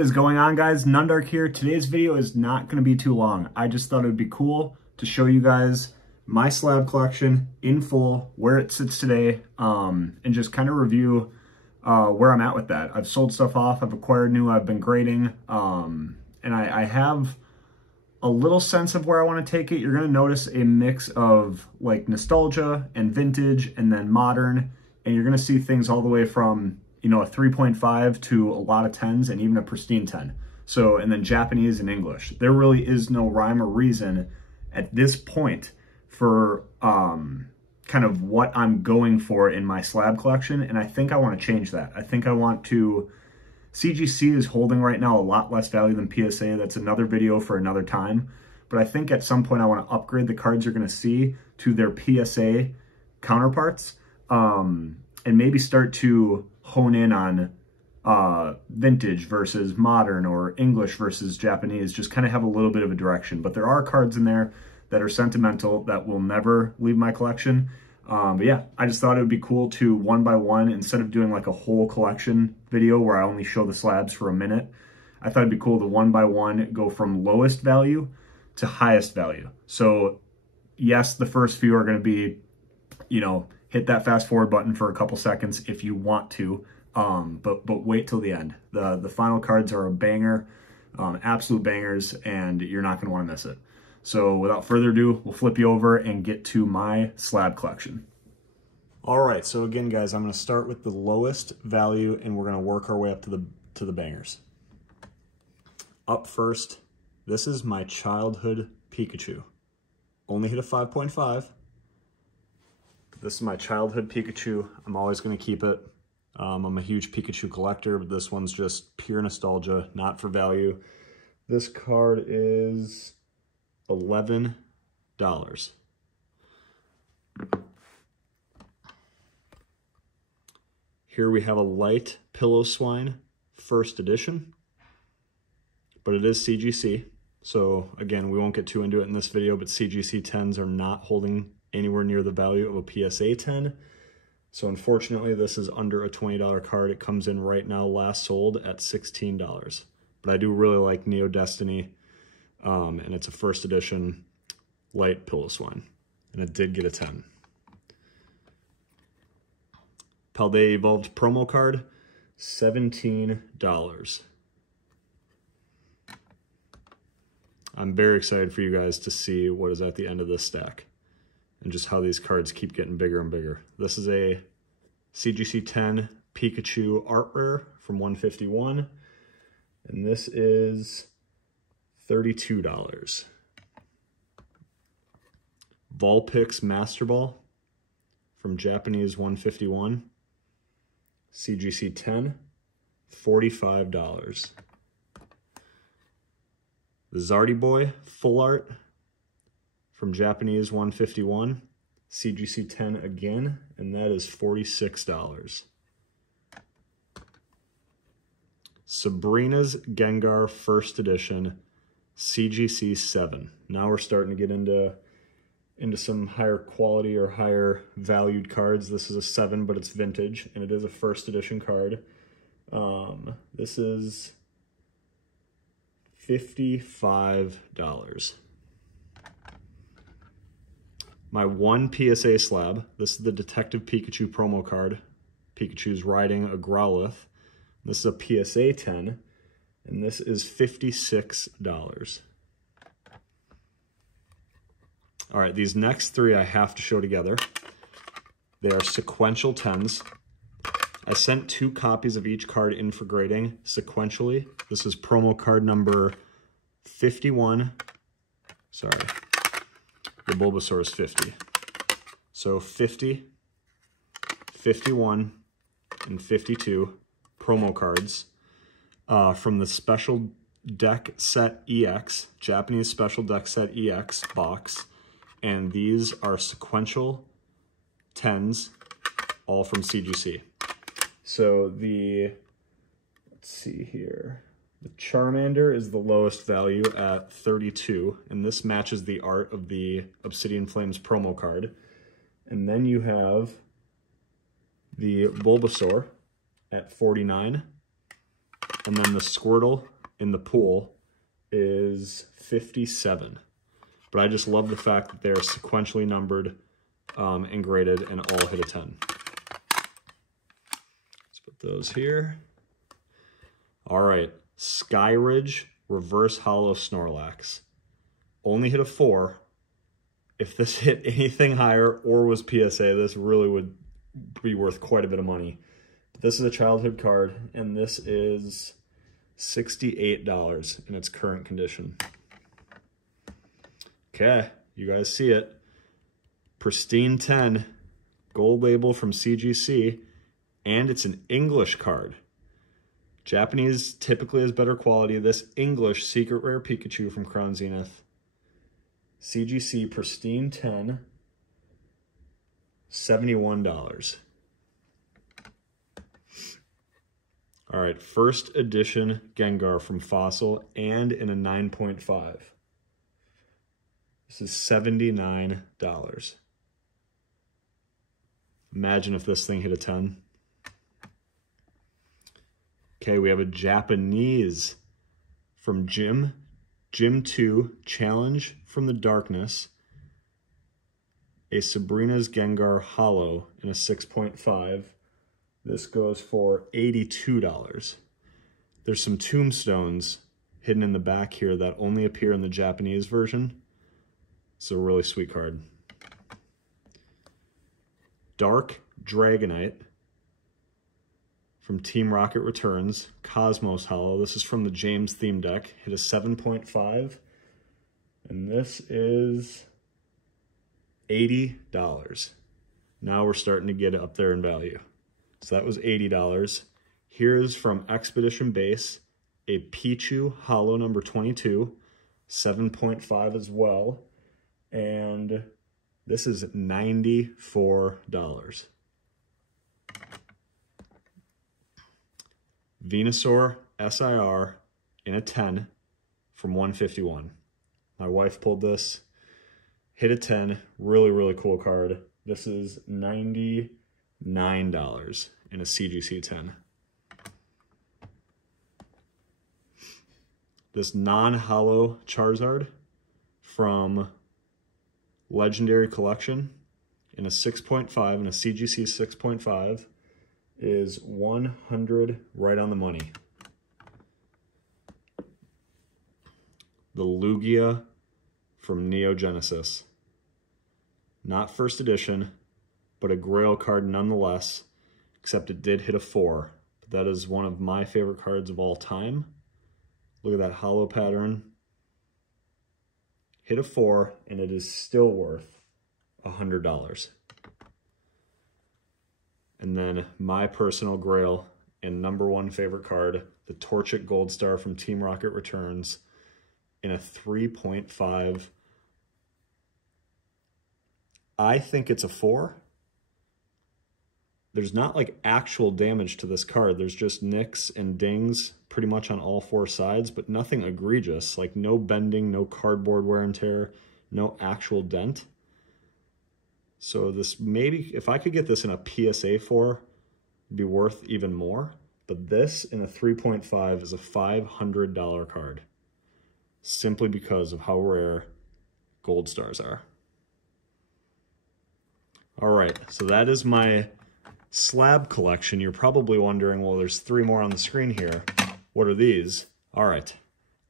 What is going on, guys? Nundark here. Today's video is not going to be too long. I just thought it would be cool to show you guys my slab collection in full, where it sits today, and just kind of review where I'm at with that. I've sold stuff off, I've acquired new, I've been grading, and I have a little sense of where I want to take it. You're going to notice a mix of like nostalgia and vintage and then modern, and you're going to see things all the way from, you know, a 3.5 to a lot of 10s and even a pristine 10. So, and then Japanese and English. There really is no rhyme or reason at this point for kind of what I'm going for in my slab collection, and I think I want to change that. I think I want to... CGC is holding right now a lot less value than PSA. That's another video for another time. But I think at some point I want to upgrade the cards you're going to see to their PSA counterparts, and maybe start to hone in on vintage versus modern or English versus Japanese, just kind of have a little bit of a direction. But there are cards in there that are sentimental that will never leave my collection. But yeah, I just thought it would be cool to one by one, instead of doing like a whole collection video where I only show the slabs for a minute, I thought it'd be cool to one by one go from lowest value to highest value. So yes, the first few are going to be, you know, hit that fast forward button for a couple seconds if you want to, but wait till the end. The final cards are a banger, absolute bangers, and you're not going to want to miss it. So without further ado, we'll flip you over and get to my slab collection. All right, so again, guys, I'm going to start with the lowest value, and we're going to work our way up to the bangers. Up first, this is my childhood Pikachu. Only hit a 5.5. This is my childhood Pikachu. I'm always going to keep it. I'm a huge Pikachu collector, but this one's just pure nostalgia, not for value. This card is $11. Here we have a light Pillow-Swine first edition, but it is CGC. So again, we won't get too into it in this video, but CGC 10s are not holding anywhere near the value of a PSA 10. So unfortunately, this is under a $20 card. It comes in right now, last sold at $16. But I do really like Neo Destiny. And it's a first edition light Pillow-Swine, and it did get a 10. Paldea Evolved promo card, $17. I'm very excited for you guys to see what is at the end of this stack and just how these cards keep getting bigger and bigger. This is a CGC 10 Pikachu Art Rare from 151, and this is $32. Vulpix Master Ball from Japanese 151, CGC 10, $45. The Zardy Boy Full Art from Japanese 151, CGC 10 again, and that is $46. Sabrina's Gengar First Edition, CGC 7. Now we're starting to get into some higher quality or higher valued cards. This is a 7, but it's vintage, and it is a first edition card. This is $55. My one PSA slab. This is the Detective Pikachu promo card. Pikachu's riding a Growlithe. This is a PSA 10. And this is $56. All right, these next three I have to show together. They are sequential 10s. I sent 2 copies of each card in for grading sequentially. This is promo card number 51. Sorry, the Bulbasaur is 50. So 50, 51, and 52 promo cards. From the Special Deck Set EX, Japanese Special Deck Set EX box, and these are sequential 10s, all from CGC. So let's see here, the Charmander is the lowest value at 32, and this matches the art of the Obsidian Flames promo card. And then you have the Bulbasaur at 49, and then the Squirtle in the pool is 57. But I just love the fact that they're sequentially numbered and graded and all hit a 10. Let's put those here. All right, Skyridge Reverse Hollow Snorlax. Only hit a 4. If this hit anything higher or was PSA, this really would be worth quite a bit of money. But this is a childhood card, and this is $68 in its current condition. Okay, you guys see it. Pristine 10, gold label from CGC, and it's an English card. Japanese typically has better quality. This English Secret Rare Pikachu from Crown Zenith. CGC Pristine 10, $71. All right, first edition Gengar from Fossil and in a 9.5. This is $79. Imagine if this thing hit a 10. Okay, we have a Japanese from Gym 2 Challenge from the Darkness. A Sabrina's Gengar Hollow in a 6.5. This goes for $82. There's some tombstones hidden in the back here that only appear in the Japanese version. It's a really sweet card. Dark Dragonite from Team Rocket Returns, Cosmos Hollow. This is from the James theme deck. Hit a 7.5. And this is $80. Now we're starting to get up there in value. So that was $80. Here's from Expedition Base, a Pichu Hollow number 22, 7.5 as well. And this is $94. Venusaur SIR in a 10 from 151. My wife pulled this, hit a 10, really, really cool card. This is $99 in a CGC 10. This non-hollow Charizard from Legendary Collection in a 6.5 and a CGC 6.5 is $100 right on the money. The Lugia from Neo Genesis. Not first edition, but a Grail card nonetheless, except it did hit a 4. But that is one of my favorite cards of all time. Look at that hollow pattern. Hit a 4, and it is still worth $100. And then my personal Grail and #1 favorite card, the Torchic Gold Star from Team Rocket Returns in a 3.5. I think it's a 4. There's not like actual damage to this card. There's just nicks and dings pretty much on all 4 sides, but nothing egregious, like no bending, no cardboard wear and tear, no actual dent. So this maybe, if I could get this in a PSA 4, it'd be worth even more. But this in a 3.5 is a $500 card, simply because of how rare Gold Stars are. All right, so that is my Slab collection. You're probably wondering, well, there's 3 more on the screen here. What are these? All right,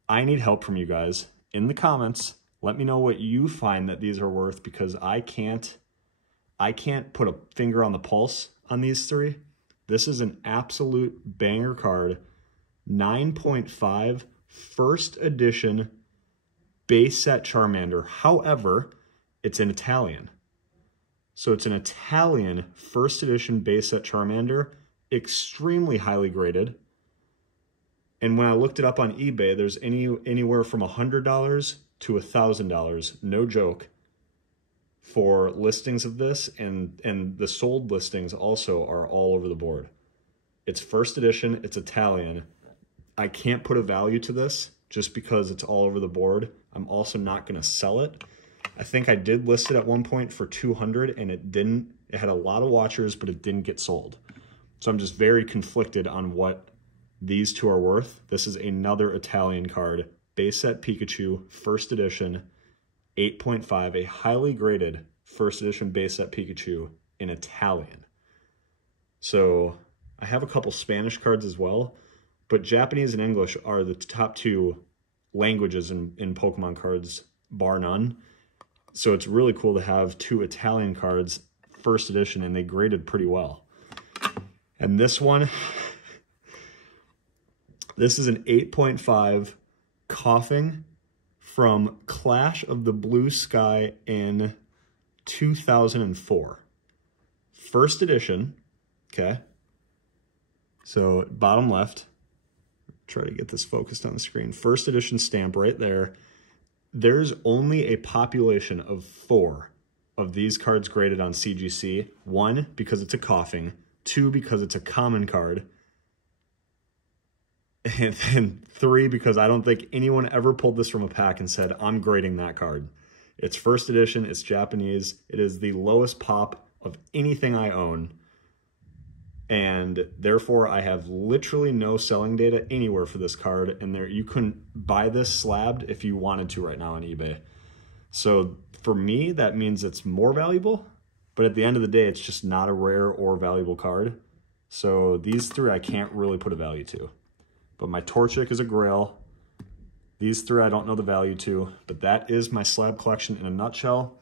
I need help from you guys. In the comments, let me know what you find that these are worth, because I can't put a finger on the pulse on these 3. This is an absolute banger card. 9.5 first edition base set Charmander. However, it's in Italian. So it's an Italian first edition base set Charmander, extremely highly graded. And when I looked it up on eBay, there's anywhere from $100 to $1,000, no joke, for listings of this, and the sold listings also are all over the board. It's first edition, it's Italian. I can't put a value to this just because it's all over the board. I'm also not going to sell it. I think I did list it at one point for $200, and it didn't. It had a lot of watchers, but it didn't get sold. So I'm just very conflicted on what these two are worth. This is another Italian card, base set Pikachu, first edition, 8.5, a highly graded first edition base set Pikachu in Italian. So I have a couple Spanish cards as well, but Japanese and English are the top two languages in Pokemon cards, bar none. So it's really cool to have two Italian cards, first edition, and they graded pretty well. And this one, this is an 8.5 Coughing from Clash of the Blue Sky in 2004. First edition, okay? So bottom left, try to get this focused on the screen. First edition stamp right there. There's only a population of 4 of these cards graded on CGC. 1, because it's a Coughing. 2, because it's a common card. And then 3, because I don't think anyone ever pulled this from a pack and said, I'm grading that card. It's first edition, it's Japanese. It is the lowest pop of anything I own. And therefore, I have literally no selling data anywhere for this card. And you couldn't buy this slabbed if you wanted to right now on eBay. So for me, that means it's more valuable. But at the end of the day, it's just not a rare or valuable card. So these 3 I can't really put a value to. But my Torchic is a grail. These 3 I don't know the value to. But that is my slab collection in a nutshell.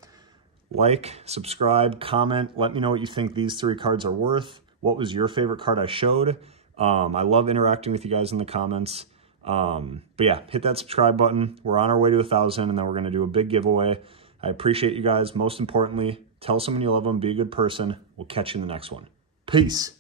Like, subscribe, comment. Let me know what you think these 3 cards are worth. What was your favorite card I showed? I love interacting with you guys in the comments. But yeah, hit that subscribe button. We're on our way to 1,000, and then we're going to do a big giveaway. I appreciate you guys. Most importantly, tell someone you love them. Be a good person. We'll catch you in the next one. Peace.